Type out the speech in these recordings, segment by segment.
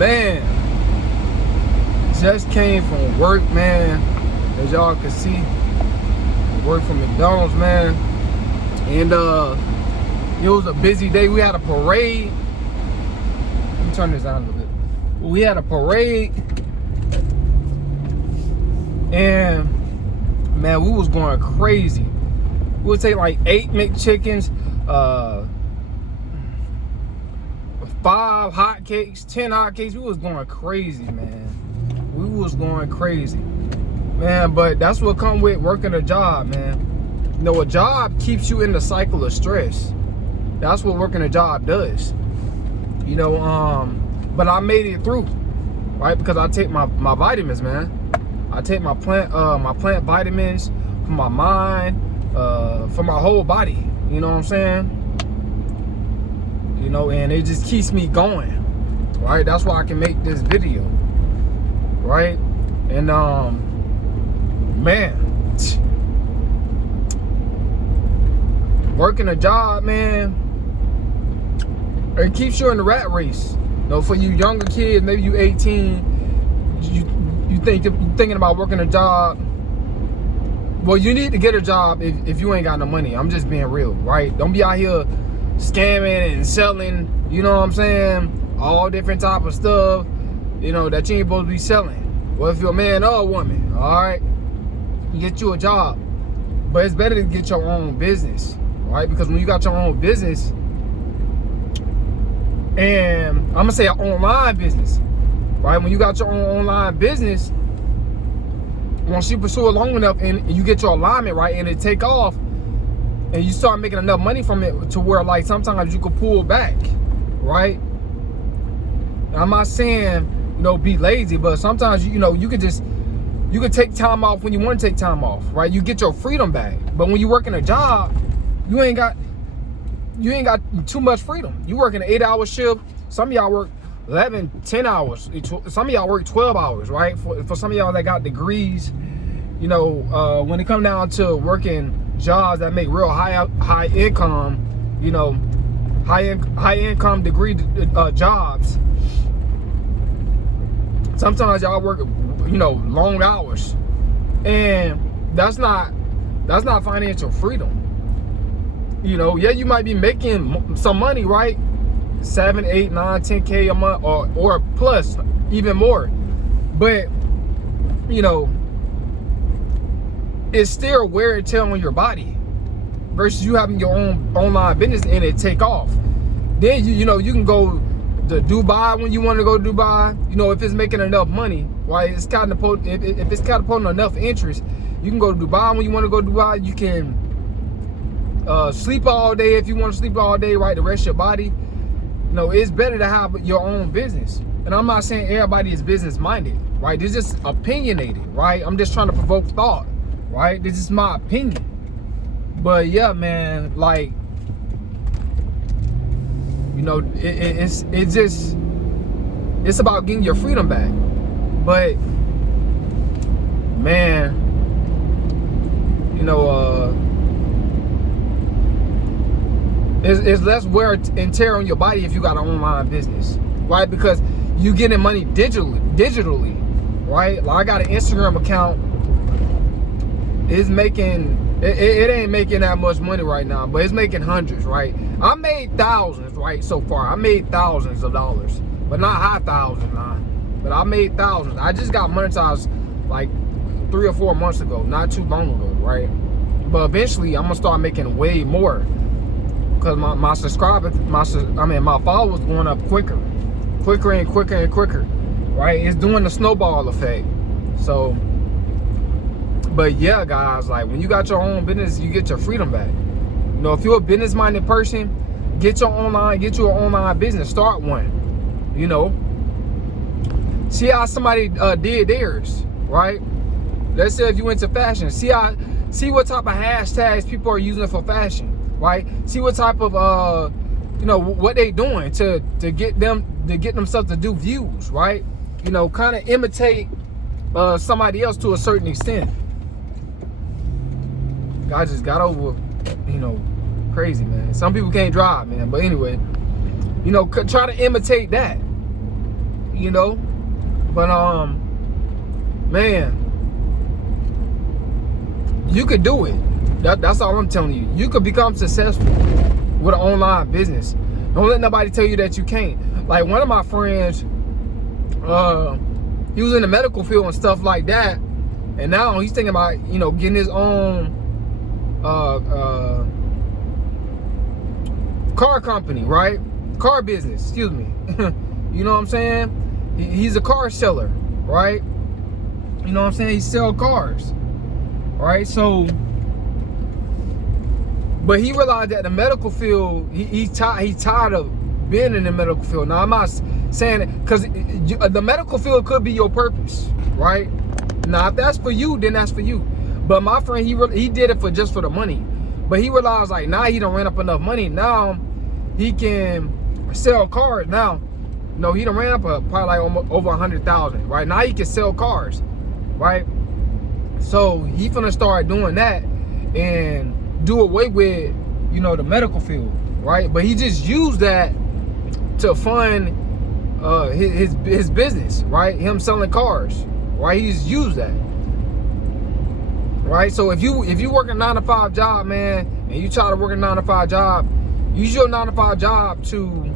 Man, just came from work, man. As y'all can see, work from McDonald's, man. And it was a busy day. We had a parade. Let me turn this down a little bit. We had a parade, and man, we was going crazy. We would take like 8 McChickens, 5 hotcakes, 10 hotcakes. We was going crazy, man. We was going crazy, man. But that's what come with working a job, man. You know, a job keeps you in the cycle of stress. That's what working a job does. You know, but I made it through, right? Because I take my vitamins, man. I take my plant vitamins for my mind, for my whole body. You know what I'm saying? You know, and it just keeps me going, right? That's why I can make this video, right? And man, working a job, man, it keeps you in the rat race. You know, for you younger kids, maybe you 18, you're thinking about working a job. Well, you need to get a job if you ain't got no money. I'm just being real, right? Don't be out here scamming and selling, you know what I'm saying, all different type of stuff, you know, that you ain't supposed to be selling. Well, if you're a man or a woman, all right, you get you a job. But it's better to get your own business, right? Because when you got your own business, and I'm gonna say an online business, right? When you got your own online business, once you pursue it long enough and you get your alignment right and it take off, and you start making enough money from it to where, like, sometimes you could pull back, right? Now, I'm not saying, you know, be lazy, but sometimes, you know, you could take time off when you want to take time off, right? You get your freedom back. But when you work in a job, you ain't got too much freedom. You work in an 8-hour shift. Some of y'all work 11, 10 hours. Some of y'all work 12 hours, right? For some of y'all that got degrees, you know, when it come down to working jobs that make real high income, you know, high income degree jobs, sometimes y'all work, you know, long hours, and that's not financial freedom. You know, yeah, you might be making some money, right? 7, 8, 9, 10K a month, or plus, even more, but you know, it's still wear and tear on your body versus you having your own online business and it take off. Then you know, you can go to Dubai when you want to go to Dubai. You know, if it's making enough money, right? It's if it's catapulting enough interest, you can go to Dubai when you want to go to Dubai. You can sleep all day if you want to sleep all day, right? To rest your body. You know, it's better to have your own business. And I'm not saying everybody is business minded, right? It's just opinionated, right? I'm just trying to provoke thought, right? This is my opinion. But yeah, man, like, you know, it's about getting your freedom back. But man, you know, it's less wear and tear on your body if you got an online business, right? Because you getting money digitally, right? Like, I got an Instagram account. It's making, it ain't making that much money right now, but it's making hundreds, right? I made thousands, right, so far. I made thousands of dollars, but not high thousands, nah. But I made thousands. I just got monetized like 3 or 4 months ago, not too long ago, right? But eventually, I'm gonna start making way more because my followers going up quicker and quicker and quicker, right? It's doing the snowball effect. So, but yeah, guys, like, when you got your own business, you get your freedom back. You know, if you're a business-minded person, get you an online business, start one. You know, see how somebody did theirs, right? Let's say if you went to fashion, see what type of hashtags people are using for fashion, right? See what type of you know, what they doing to get themselves to do views, right? You know, kind of imitate somebody else to a certain extent. I just got over, you know, crazy, man. Some people can't drive, man. But anyway, you know, try to imitate that. you know. But man, you could do it. That's all I'm telling you. You could become successful with an online business. Don't let nobody tell you that you can't. Like one of my friends, he was in the medical field and stuff like that, and now he's thinking about, you know, getting his own car company, right? Car business, excuse me. You know what I'm saying? He's a car seller, right? You know what I'm saying? He sells cars, right? So, but he realized that the medical field, he's tired of being in the medical field. Now, I'm not saying it, because the medical field could be your purpose, right? Now, if that's for you, then that's for you. But my friend, he did it for just for the money. But he realized, like, now he done ran up enough money. Now he can sell cars. Now, no, he done ran up probably like over 100,000, right? Now he can sell cars, right? So he finna start doing that and do away with, you know, the medical field, right? But he just used that to fund his business, right? Him selling cars, right? He just used that, right? So if you work a 9-to-5 job, man, and you try to work a 9-to-5 job, use your 9-to-5 job to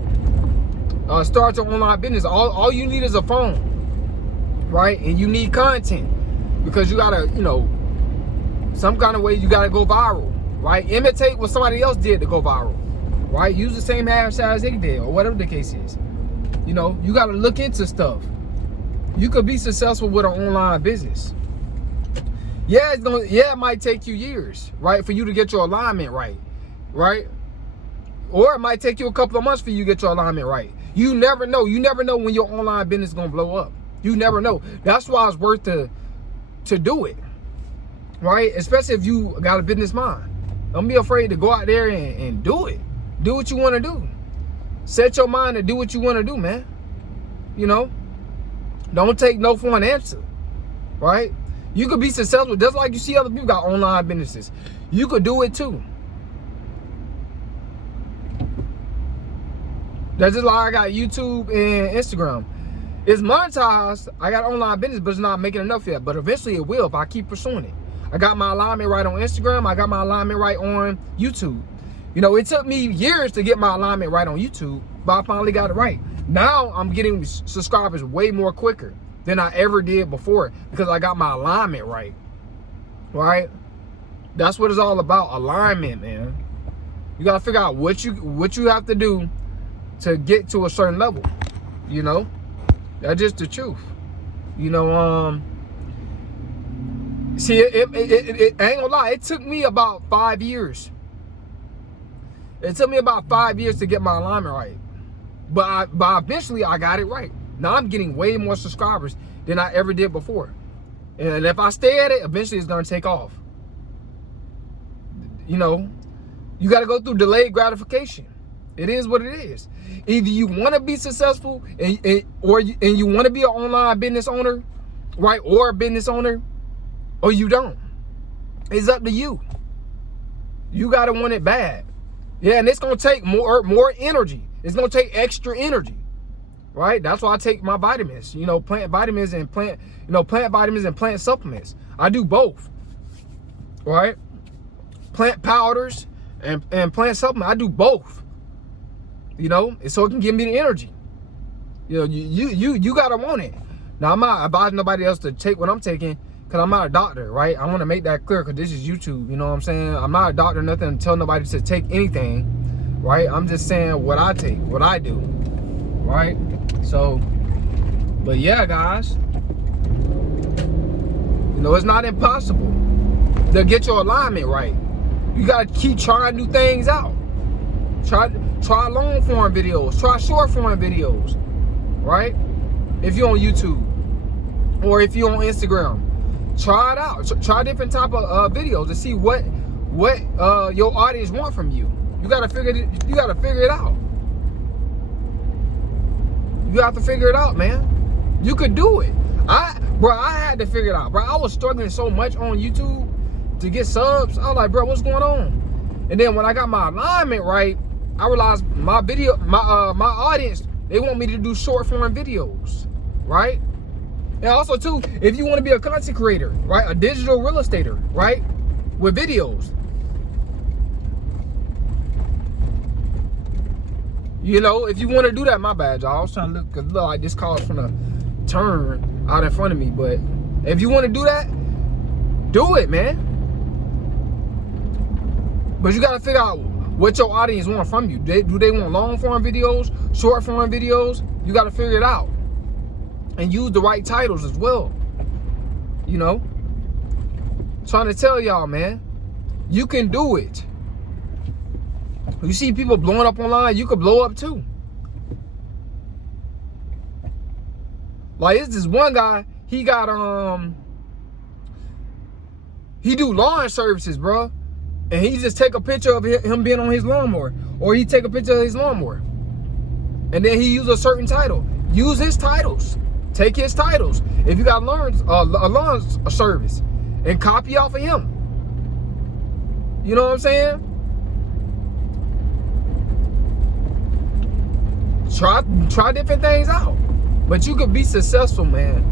start your online business. All you need is a phone, right? And you need content, because you gotta, you know, some kind of way you gotta go viral, right? Imitate what somebody else did to go viral, right? Use the same hashtags they did, or whatever the case is. You know, you gotta look into stuff. You could be successful with an online business. Yeah, it might take you years, right, for you to get your alignment right, right? Or it might take you a couple of months for you to get your alignment right. You never know. You never know when your online business is gonna blow up. You never know. That's why it's worth to do it, right? Especially if you got a business mind. Don't be afraid to go out there and do it. Do what you want to do. Set your mind to do what you want to do, man. You know, don't take no for an answer, right? You could be successful just like you see other people got online businesses. You could do it too. That's just like I got YouTube and Instagram. It's monetized. I got online business, but it's not making enough yet. But eventually it will if I keep pursuing it. I got my alignment right on Instagram. I got my alignment right on YouTube. You know, it took me years to get my alignment right on YouTube, but I finally got it right. Now I'm getting subscribers way more quicker than I ever did before, because I got my alignment right, right? That's what it's all about, alignment, man. You gotta figure out what you have to do to get to a certain level, you know? That's just the truth. You know, see, it I ain't gonna lie, it took me about 5 years. It took me about 5 years to get my alignment right. But eventually I got it right. Now I'm getting way more subscribers than I ever did before. And if I stay at it, eventually it's gonna take off. You know, you gotta go through delayed gratification. It is what it is. Either you wanna be successful and you wanna be an online business owner, right? Or a business owner, or you don't. It's up to you. You gotta want it bad. Yeah, and it's gonna take more energy. It's gonna take extra energy, right? That's why I take my vitamins. You know, plant vitamins and plant vitamins and plant supplements. I do both, right? Plant powders and plant supplements. I do both. You know, so it can give me the energy. You know, you gotta want it. Now I'm not advising nobody else to take what I'm taking, because I'm not a doctor, right? I want to make that clear, because this is YouTube. You know what I'm saying? I'm not a doctor, nothing to tell nobody to take anything, right? I'm just saying what I take, what I do, right? So, but yeah, guys, you know, it's not impossible to get your alignment right. You gotta keep trying new things out. Try long form videos, try short form videos, right? If you're on YouTube or if you're on Instagram, try it out. Try different type of videos to see what your audience want from you. You gotta figure it out. You have to figure it out, man. You could do it. I had to figure it out, bro. I was struggling so much on YouTube to get subs. I was like, bro, what's going on? And then when I got my alignment right, I realized my audience, they want me to do short form videos. right? And also too, if you want to be a content creator, right? A digital real estater, right? With videos. You know, if you want to do that, my bad, y'all. I was trying to look, cause look like this car's finna turn out in front of me. But if you want to do that, do it, man. But you gotta figure out what your audience want from you. Do they want long form videos, short form videos? You gotta figure it out. And use the right titles as well. You know? Trying to tell y'all, man. You can do it. You see people blowing up online, you could blow up too. Like, it's this one guy, he got, he do lawn services, bro. And he just take a picture of him being on his lawnmower. Or he take a picture of his lawnmower. And then he use a certain title. Use his titles. Take his titles. If you got a lawn service, and copy off of him. You know what I'm saying? Try different things out. But you could be successful, man.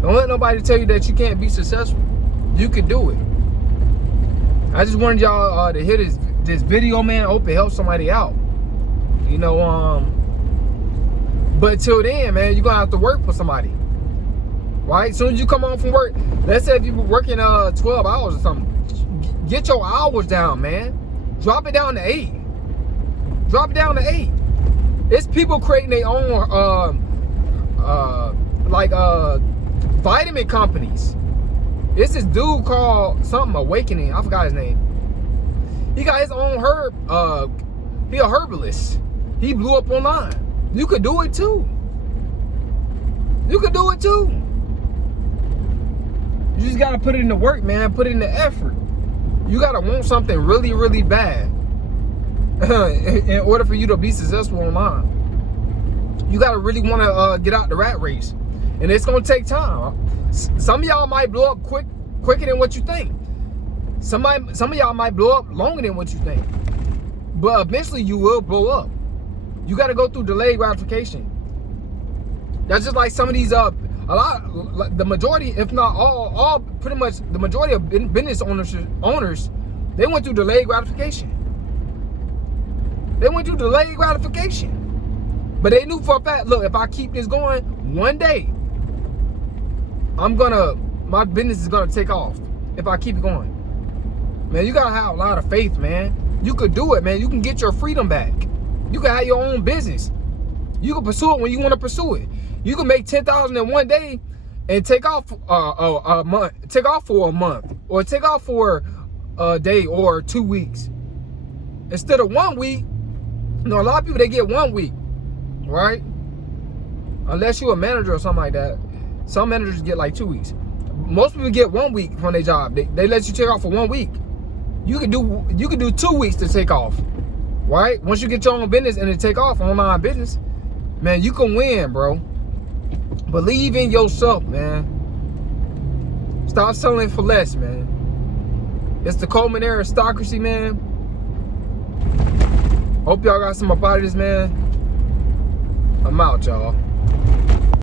Don't let nobody tell you that you can't be successful. You could do it. I just wanted y'all to hear this video, man. I hope it helps somebody out. You know, but till then, man, you're gonna have to work for somebody. Right? As soon as you come home from work, let's say if you're working 12 hours or something, get your hours down, man. Drop it down to 8. Drop it down to 8. It's people creating their own vitamin companies. It's this dude called something Awakening. I forgot his name. He got his own herb. He a herbalist. He blew up online. You could do it too. You could do it too. You just gotta put it in the work, man. Put it in the effort. You gotta want something really, really bad in order for you to be successful online. You gotta really want to get out the rat race, and it's gonna take time. Some of y'all might blow up quicker than what you think. Some of y'all might blow up longer than what you think, but eventually you will blow up. You gotta go through delayed gratification. That's just like some of these the majority, if not all pretty much the majority of business owners, they went through delayed gratification. They went through delayed gratification. But they knew for a fact, look, if I keep this going, one day, my business is gonna take off if I keep it going. Man, you gotta have a lot of faith, man. You could do it, man. You can get your freedom back. You can have your own business. You can pursue it when you want to pursue it. You can make 10,000 in one day and take off a month, take off for a month, or take off for a day or 2 weeks. Instead of 1 week, you know, a lot of people, they get 1 week, right? Unless you're a manager or something like that. Some managers get like 2 weeks. Most people get 1 week from their job. They let you take off for 1 week. You could do 2 weeks to take off, right? Once you get your own business and it take off, online business, man, you can win, bro. Believe in yourself, man. Stop selling for less, man. It's the Coleman aristocracy, man. Hope y'all got some up out of this, man. I'm out, y'all.